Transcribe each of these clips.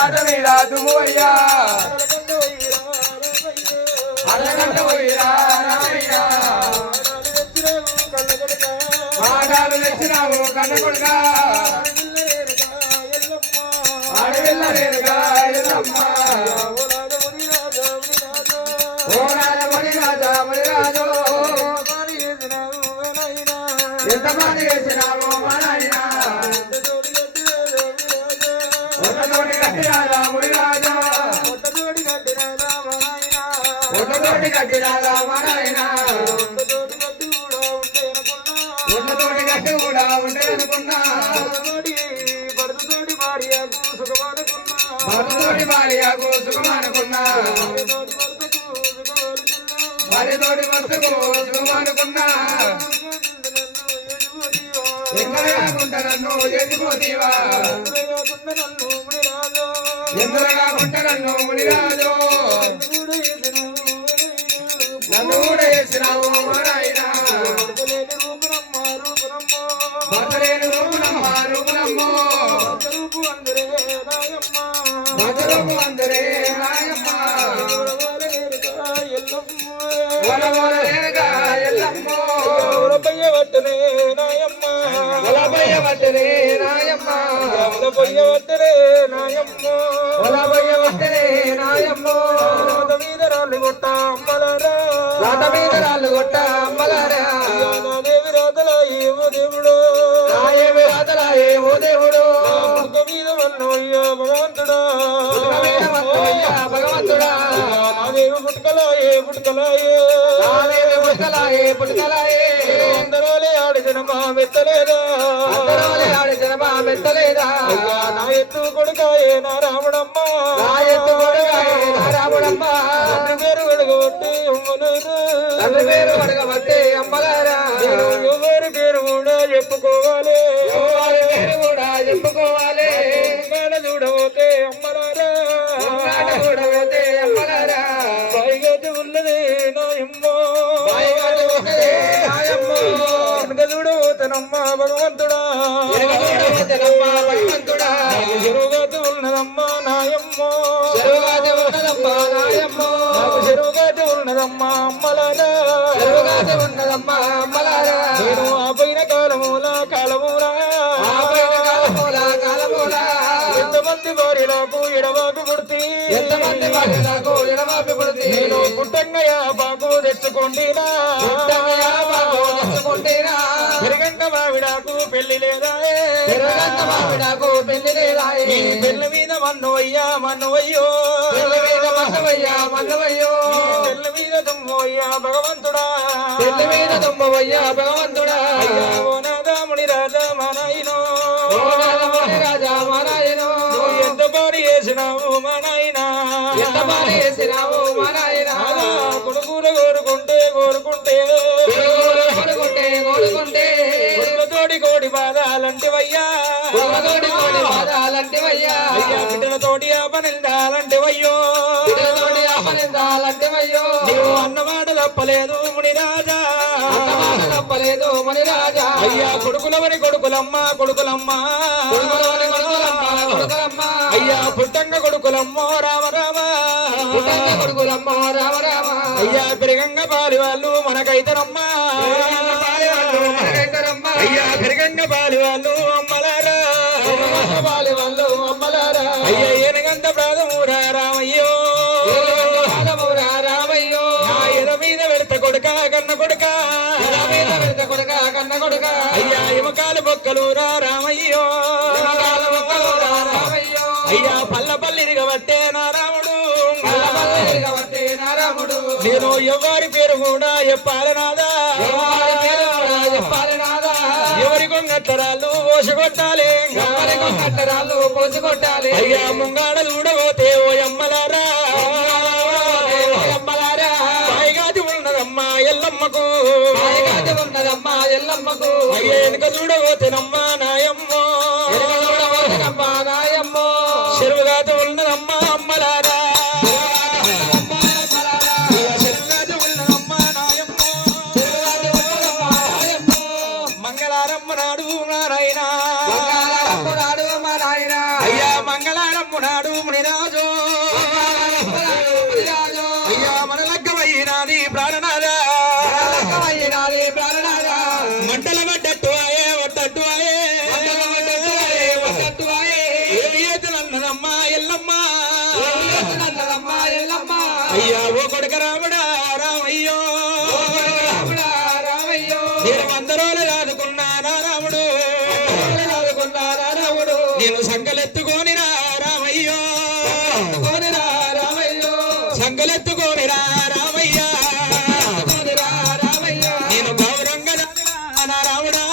ఆట మీద దుమ్ముయ్యా అల్లగంట పోయిరా రామయ్య మాటాలు తెచ్చినావు కన్న కొడుక ఆడవిల్ల రేరుగా ఎల్లమ్మ ఓ రాజ మునిరాజా మునిరాజు ఎంత పని చేసినావు మా నాయన ఒట్టతోటి కట్టినారా మునిరాజా ఒట్టతోటి కట్టినారా మా నాయన ఒట్టతోటి కట్టి కూడా ఉంటే అనుకున్నా భరతతోటి భార్యకు సుఖమనుకున్నా భార్యతోటి భర్తకు సుఖమనుకున్నా ఎక్కడ కాకుండా నన్ను ఎదిపోతీవా ఎందులో కాకుండా నన్ను మునిరాజు నన్ను కూడా చేసినావు నాయన భర్తలేని రూపునమ్మ రూపునమ్మో భర్తరూపు అందరే నాయమ్మ వరవరలేగా ఎల్లమ్మో వట్టనే నాయమ్మ వలబయ్యవట్టనే నాయమ్మ వట్టనే నాయమ్మ వలబయ్యవట్టనే నాయమ్మో రాత మీద రాళ్ళు కొట్ట అమ్మలారా రాత మీద రాళ్ళు కొట్ట అమ్మలారా నాదేవి రాతలా ఏమో దేవుడు నాయేమి రాతలా ఏమో దేవుడు పుట్ట మీద వన్నయ్యా భగవంతుడా భగవంతుడా నాదేవి పుట్టుకలాయే పుట్టుకలాయే నాదేవి పుట్టుకలాయే పుట్టుకలాయే అందరోలే ఆడిసిన మెత్తలేదా అందరోలే ఆడిసిన మెత్తలేదా నా ఎత్తు కొడుకాయే నా రాముడమ్మ నా ఎత్తు కొడుకాయే నా రాముడమ్మ తండ్రి పేరు వెడగబట్టి అమ్మలేదు తండ్రి పేరు అడగబట్టే అమ్మలారా ఎవరి పేరు కూడా చెప్పుకోవాలి ఎవరి పేరు కూడా చెప్పుకోవాలి చూడబోతే అమ్మలారా చూడబోతే అమ్మలారా పైగతి ఉన్నది నాయమ్మో వెనక చూడబోతేనమ్మ భగవంతుడా భగవంతుడా చెరువుగాతి ఉన్నదమ్మ నాయమ్మో చెరువుగాతి ఉన్నదమ్మా నాయమ్మో చెరువుగాతి ఉన్నదమ్మ అమ్మలారా చెరువుగాతి ఉన్నదమ్మా అమ్మలారా నేను ఆపోయిన కాలమూల కాలమూలా ఎంతమంది భార్యలకు ఎడవాపి పుడితే ఎంతమంది భార్యలకు ఎడవాపి పుడితే నేను పుట్టంగయ్య బాకు తెచ్చుకోండినా తెచ్చుకుంటేనా పెరగంట మావిడాకు పెళ్లి లేదా పెరగంట మావిడాకు పెళ్లి లేదా పెళ్లి మీద మన్నవయ్యా మన్నవయ్యో పెళ్లి మీద మన్నవయ్యా మన్నవయ్యో పెళ్లి మీద తుమ్మవయ్యా భగవంతుడా పెళ్లి మీద తుమ్మవయ్యా భగవంతుడా ఓ నాదాముని రాజా మానాయనో రాజా మానాయనో ఎంత పని చేసినావు మా నాయనా ఎంత పని చేసినావు మా నాయనా కొడుకులు కోరుకుంటే కోరుకుంటే కోరుకుంటే కొడుకులతోటి కోడి బాధాలంటివయ్యా కోడి బాధాలంటివయ్యా అయ్యా బిడ్డలతోటి ఆపనిందాలంటివయ్యో బిడ్డలతోటి ఆపనిందాలంటివయ్యో నీవు అన్నమాట తప్పలేదు మునిరాజా తప్పలేదు మునిరాజా అయ్యా కొడుకులవని కొడుకులమ్మ కొడుకులమ్మ అయ్యా పుట్టంగ కొడుకులమ్మో రామ రామ కొడుకులమ్మ రామ రామ అయ్యా పెరిగంగ పాలి వాళ్ళు మనకైతరమ్మా అయ్యా పెరిగంగ పాలి వాళ్ళు అమ్మలారా పాలి వాళ్ళు అమ్మలారా అయ్యా ఏనగంత ప్రాధమూరా రామయ్యో రామయ్యో నా ఎద మీద వెళత కొడుక కన్న కొడుక కొడుక కన్న కొడుక అయ్యా ఎమకాలు బొక్కలు రామయ్యో అయ్యా పల్ల పల్లిరిగబట్టే నా రాముడు నేను ఎవరి పేరు కూడా చెప్పాలనాదా ఎవరి కొంగట్టరాళ్ళు పోసుకొట్టాలి పోసుకొట్టాలి అయ్యా ముంగాడ చూడబోతే ఓ అమ్మలారా పైగాది ఉన్నదమ్మా ఎల్లమ్మకు ఉన్నదమ్మా ఎల్లమ్మకు అయ్యా వెనుక చూడబోతేనమ్మా నాయమ్మో నాయమ్మో చెరువుగాత ఉన్నదమ్మా అమ్మలారా మంగళారమ్మ నాడు నారాయణ నాడు మా నాయన అయ్యా మంగళారమ్మ నాడు మునిరాజు అయ్యా మన లగ్గమైనాది ప్రాణనాదా మంటల పడ్డట్టు ఆయే వద్దట్టు ఆయే ఏతులన్నదమ్మా ఎల్లమ్మ అయ్యా ఓ కొడుక రాముడా రామయ్యో నేను 100 రోజులు రాదుకున్నానా రాముడు నేను సంకలెత్తుకొని రామయ్యో సంకలెత్తుకొని రామయ్యా నేను గౌరంగా రాముడా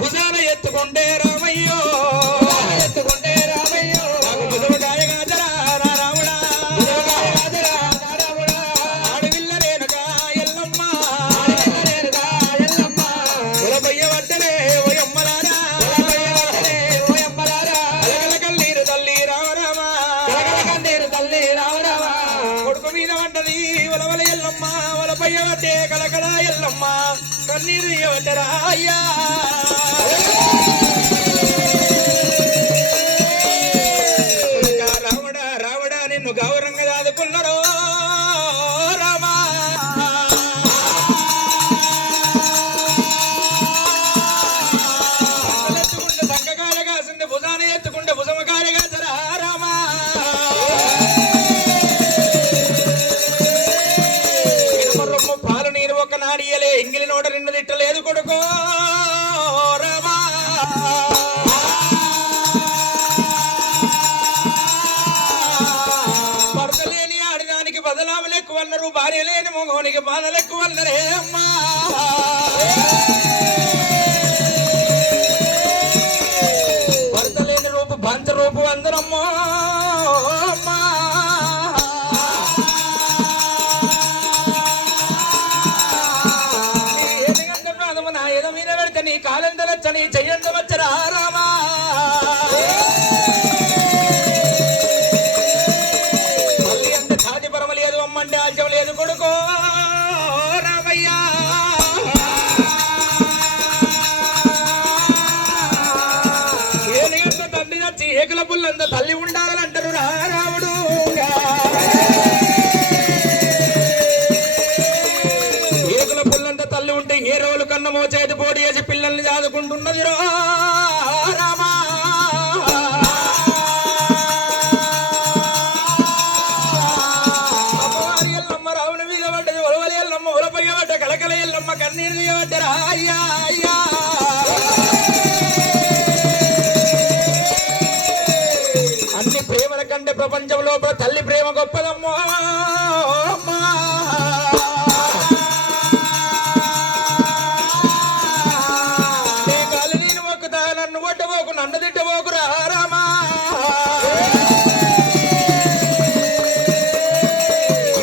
భుజాన ఎత్తుకుంటే రామయ్యో నాకు భుజముగాయ గాజరా రాముడా ఆడవిల్ల రేణుగా ఎల్లమ్మ ఉలబయ్య వద్దనే ఓయమ్మలారా కల్లకల్లీరు తల్లి రామరామ కొడుకు మీద పడ్డది వలవల ఎల్లమ్మ వలపయ్య వడ్డే కలకల ఎల్లమ్మ కన్నీరు ఇవ్వటరా అయ్యా రాముడా రాముడా నిన్ను గౌరంగా దాదుకున్నారో రామా ఎత్తుకుంటే సంకకాయ కాసింది భుజాన్ని ఎత్తుకుంటే భుజమకాయ కాసరా రామా పాలు నీరు ఒక్క నాడియలే ఎంగిలి నోట నిండు తిట్టలేదు కొడుకో రామా భర్త లేని ఆడిదానికి బదలాములు ఎక్కువ అన్నారు భార్య లేని మొగోనికి బాధలు ఎక్కువ అన్నరే అమ్మా భర్త లేని రూపు బంచ రూపు అందరమ్మో అమ్మా నా ఏదో మీద పెడితే నీ కాలంత వచ్చని చెయ్యంత వచ్చరా రామా మళ్ళీ అంత ఛాతి పరమ లేదు అమ్మంటే ఆల్చం లేదు కొడుకో రామయ్యా ఏనుగంత తండ్రి నచ్చి ఏకుల పుల్లంత తల్లి ఉండాలని అంటారు రాముడు ఏకుల పుల్లంత తల్లి ఉంటే ఏ రోజులు కన్న మోచేది పోటీ చేసి పిల్లల్ని చదువుకుంటున్నది రామా అమ్మవారి ఎల్లమ్మ రావుని మీద పడ్డది ఒలవలి ఎల్లమ్మ ఉలపయ్య పడ్డ కలకల ఎల్లమ్మ కన్నీరు పడ్డరా అయ్యా అయ్యా అన్ని ప్రేమల కంటే ప్రపంచం లోపల తల్లి ప్రేమ గొప్పదమ్మో అమ్మా నన్ను కొట్టబోకు నన్ను తిట్టబోకు రామా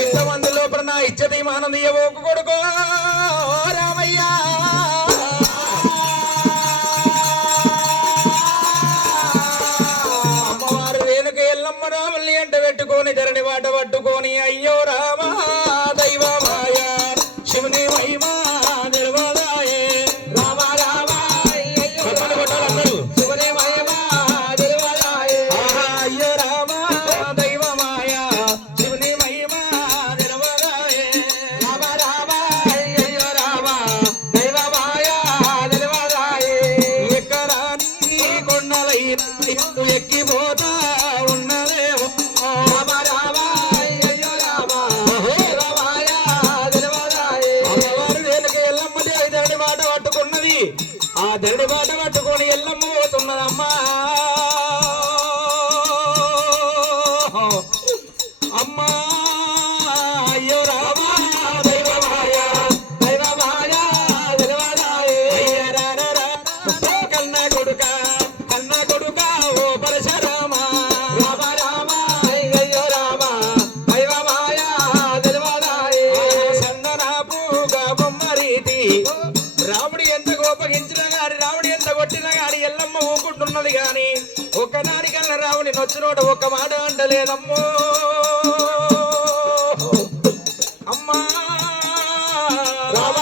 ఇంతమంది లోపల నా ఇచ్చతి మానంద ఇవ్వబోకు కొడుకో రామయ్యా అమ్మవారు రేణుక ఎల్లమ్మ రాముల్ని ఎంట పెట్టుకొని ధరణి వాట పట్టుకొని అయ్యో రామా దైవమాయ శివుని మహిమా నిర్వదాయే రామా రామా అయ్యో రామా దైవమాయ శివుని మహిమా నిర్వదాయే రామా రామా అయ్యో రామా దైవమాయ నిర్వదాయే ఎక్కరాని కొండలైన ఎక్కిపోతా ఉన్నదేమో రామా రామా అయ్యో రామా దైవమాయ నిర్వదాయే అమ్మవారు రేణుక ఎల్లమ్మ దేవి ధరణి మాట పట్టుకున్నది ఆ ధరణి బాట పట్టుకొని ఎల్లమ్మ పోతున్నదమ్మా అమ్మా అయ్యో రామా దైవమాయ దైవమాయ దైవమాయ కన్న కొడుక ఓ పరశురామ రామ రామ అయ్యో రామ దైవమాయ దైవమాయ సందనాపు బొమ్మరీతి రాముడి ఎంత కోపగించిన గాని రాముడి ఎంత కొట్టిన గాని ఎల్లమ్మ ఊకుంటున్నది గాని ఒక్కదానికన్నా రాముడి నొచ్చినోట ఒక్క మాట అంటలేదమ్మో అమ్మా రామ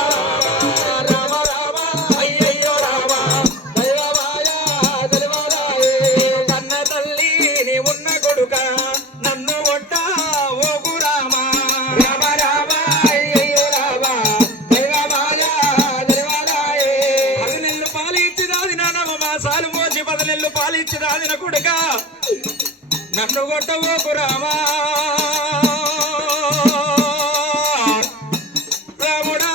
రామ రామ అయ్యయ్యో రామ దైవమాయ దైవమాయ మాసాలు మోసి 10 నెలలు పాలిచ్చి దాదిన కొడుక నన్ను కొట్టవోకు రామా రాముడా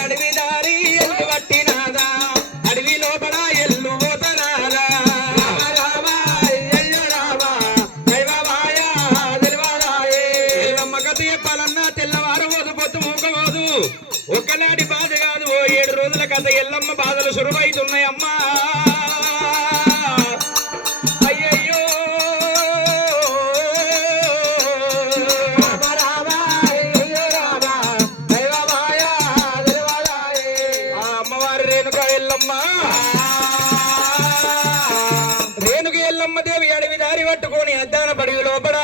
అడవి దారి ఎల్లు పట్టినాదా అడవి లోపల ఎల్లు పోతనాదా ఎల్లమ్మ కథ చెప్పాలన్నా తెల్లవారు పోదు పొద్దు మూకపోదు ఒక్కనాటి బాధ కాదు ఓ 7 రోజుల కథ ఎల్లమ్మ బాధలు సురువైతున్నాయమ్మా అయ్యయ్యో ఆ అమ్మవారి రేణుక ఎల్లమ్మ రేణుక ఎల్లమ్మ దేవి అడవి దారి పట్టుకొని అద్దాన పడివి లోపల